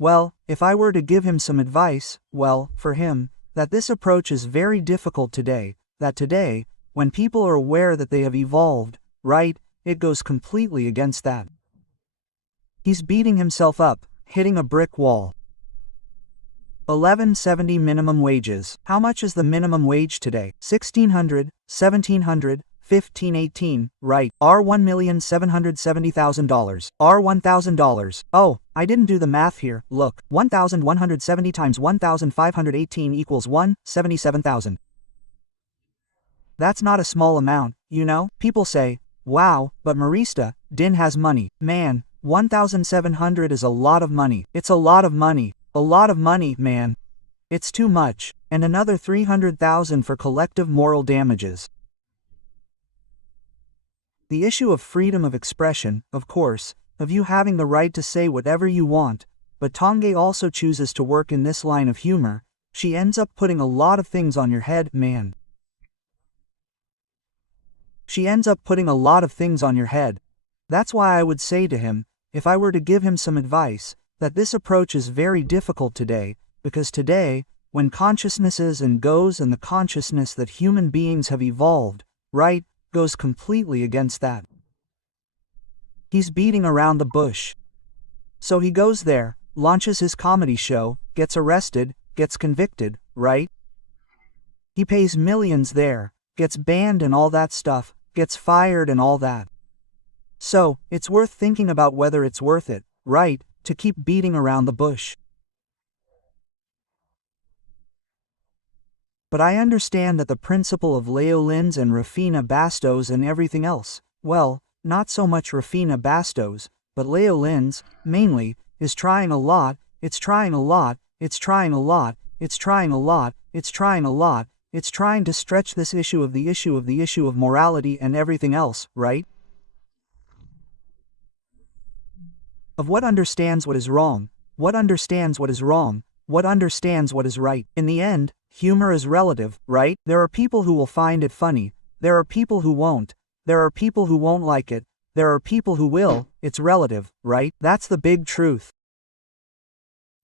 Well, if I were to give him some advice, well, for him, that this approach is very difficult today, that today, when people are aware that they have evolved, right, it goes completely against that. He's beating himself up, hitting a brick wall. 1170 minimum wages. How much is the minimum wage today? 1600, 1700, 1518, right, $1,770,000, $1,000. Oh, I didn't do the math here, look, 1,170 times 1,518 equals 177,000. That's not a small amount, you know? People say, wow, but Marista, Din has money. Man, 1,700 is a lot of money. It's a lot of money. A lot of money, man. It's too much. And another 300,000 for collective moral damages. The issue of freedom of expression, of course, of you having the right to say whatever you want, but Tonge also chooses to work in this line of humor. She ends up putting a lot of things on your head, man. She ends up putting a lot of things on your head. That's why I would say to him, if I were to give him some advice, that this approach is very difficult today, because today, when consciousnesses and goes and the consciousness that human beings have evolved, right, goes completely against that. He's beating around the bush. So he goes there, launches his comedy show, gets arrested, gets convicted, right? He pays millions there, gets banned and all that stuff, gets fired and all that. So, it's worth thinking about whether it's worth it, right, to keep beating around the bush. But I understand that the principle of Leo Lins and Rafina Bastos and everything else, well, not so much Rafina Bastos, but Leo Lins, mainly, is trying a lot, it's trying a lot, it's trying a lot, it's trying a lot, it's trying a lot, it's trying to stretch this issue of the issue of morality and everything else, right? Of what understands what is wrong, what understands what is wrong, what understands what is right. In the end, humor is relative, right? There are people who will find it funny, there are people who won't, there are people who won't like it, there are people who will, it's relative, right? That's the big truth.